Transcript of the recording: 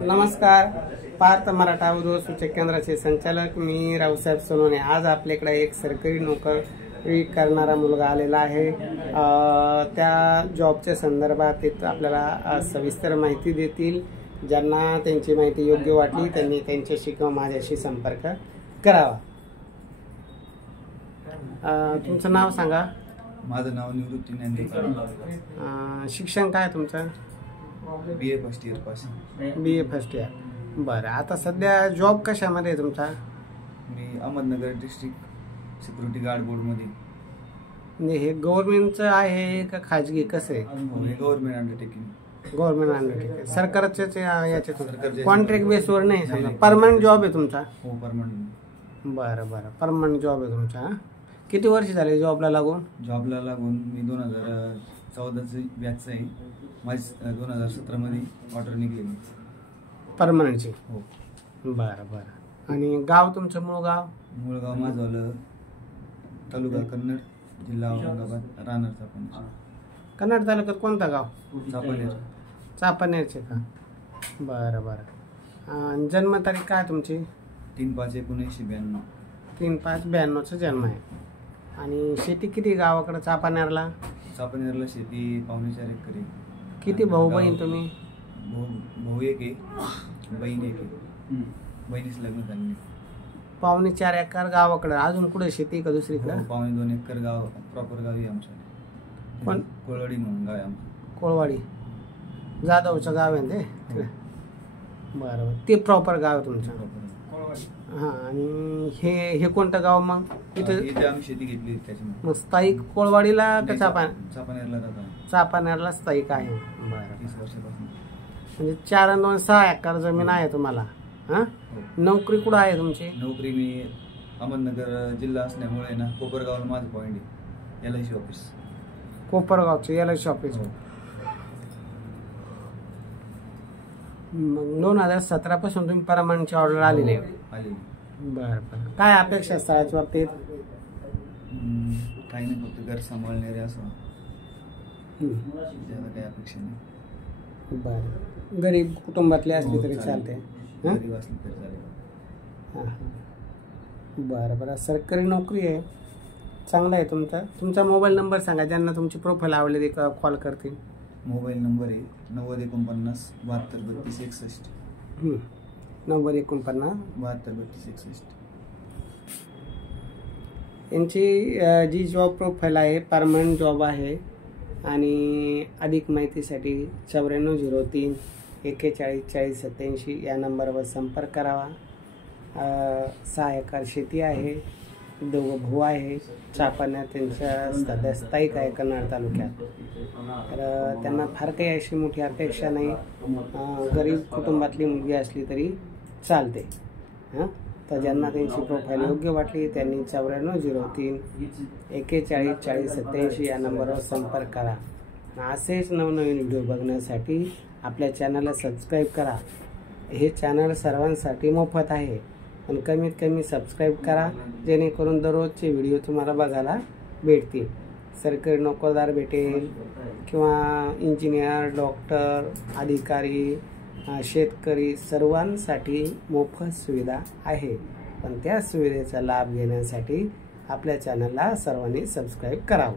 नमस्कार, पार्थ मराठा उद्योग सूचक केंद्राचे संचालक मी रावसाहेब सोनवणे। आज आपल्याकडे एक सरकारी नोकरी करणारा मुलगा आलेला आहे। त्या जॉबच्या संदर्भात ते आपल्याला सविस्तर माहिती देतील। ज्यांना त्यांची माहिती योग्य वाटली त्यांनी त्यांच्याशी किंवा माझ्याशी संपर्क करावा। तुमचं नाव सांगा। माझं नाव निवृत्ती ज्ञानेश्वर। शिक्षण काय तुमचं? BA first year pass. BA first year. बरं, आता सध्या जॉब कशामध्ये आहे तुमचा? मी अहमदनगर डिस्ट्रिक्ट सिक्युरिटी गार्ड बोर्डमध्ये। म्हणजे हे गव्हर्नमेंटचं आहे का खाजगी कसं आहे? हे गव्हर्नमेंट अंडरटेकिंग। गव्हर्नमेंट अंडरटेकिंग, सरकारचेच याच्यातून कॉन्ट्रॅक्ट बेसवर नाही समजा, परमनंट जॉब आहे तुमचा? हो, परमनंट। बरं बरं, परमनंट जॉब आहे तुमचा। किती वर्ष झाले जॉबला लागून? जॉबला लागून मी 2014ची बॅच आहे। माझी 2017 मध्ये ऑर्डर निघाली परमनंटची। हो। बरं बरं, आणि गाव तुमचं? मूळ गाव? मूळ गाव माझं तालुका कन्नड, जिल्हा औरंगाबाद, राहणार चापानेर। कन्नड तालुक्यात कोणता गाव? चापानेर। चापानेरचे का? बरं बरं, जन्मतारीख काय तुमची? 3/5/1992। 3/5/92चा जन्म आहे। आणि शेती किती गावाकडे चापानेरला? चापानेरला शेती 4.5 एकर आहे। किती भाऊ बहीण तुम्ही? भाऊ एक आहे, बहीण एक आहे। बहिणीच लग्न झाले। 4.5 एकर गावाकडे, अजून कुठे शेती का दुसरीकडे? 2.25 एकर गाव प्रॉपर गावी आहे आमचं। पण कोळवाडी म्हणून गाव आहे आमचं। कोळवाडी जाधवचं गाव आहे ते? बरं, ते प्रॉपर गाव आहे तुमचं? हां, आणि हे कोणतं गाव मग? इथे आम्ही शेती घेतली त्याच्यामुळे। मग स्थायिक कोळवाडीला का चापानेरला राहतो? चापानेरला स्थायिक आहे। बरं, 30 वर्षापासून। म्हणजे 4 आणि 2 6 एकर जमीन आहे तुम्हाला? हां, नोकरी कुठं आहे तुमची? नोकरी मी अहमदनगर जिल्हा असल्यामुळे ना कोपरगावला माझं पॉईंट आहे, LIC ऑफिस। कोपरगावचं LIC office? मग 2017 पासून तुम्ही परमनंटची ऑर्डर आलेली आहे? बरं बरं, काय अपेक्षा स्थळाच्या बाबतीत? काही नाही, फक्त घर सांभाळणारे असं, ज्यादा काही अपेक्षा नाही। बरं, गरीब कुटुंबातले असले तरी चालते? गरीब असले तरी चालेल। हां, बरं बरं, सरकारी नोकरी आहे, चांगला आहे तुमचा। तुमचा मोबाईल नंबर सांगा, ज्यांना तुमची प्रोफाईल आवडली ते कॉल करतील। मोबाईल नंबर आहे 9049 72 32 61। 9049 72 32 61। यांची जी जॉब प्रोफाईल आहे परमनंट जॉब आहे। आणि अधिक माहितीसाठी 9403 41 40 87 या नंबरवर संपर्क करावा। 6 एकर शेती आहे, 2 भाऊ आहे, चापानेर त्यांच्या सध्या स्थायिक आहे कन्नड तालुक्यात। तर त्यांना फार काही अशी मोठी अपेक्षा नाही, गरीब कुटुंबातली मुलगी असली तरी चालते। हां, तर ज्यांना त्यांची प्रोफाईल योग्य वाटली त्यांनी 9403 41 40 87 या नंबरवर संपर्क करा। असेच नवनवीन व्हिडिओ बघण्यासाठी आपल्या चॅनलला सबस्क्राईब करा। हे चॅनल सर्वांसाठी मोफत आहे, पण कमीत कमी सबस्क्राईब करा, जेणेकरून दररोजचे व्हिडिओ तुम्हाला बघायला भेटतील। सरकारी नोकरदार भेटेल किंवा इंजिनियर, डॉक्टर, अधिकारी, शेतकरी, सर्वांसाठी मोफत सुविधा आहे। पण त्या सुविधेचा लाभ घेण्यासाठी आपल्या चॅनलला सर्वांनी सबस्क्राईब करावं।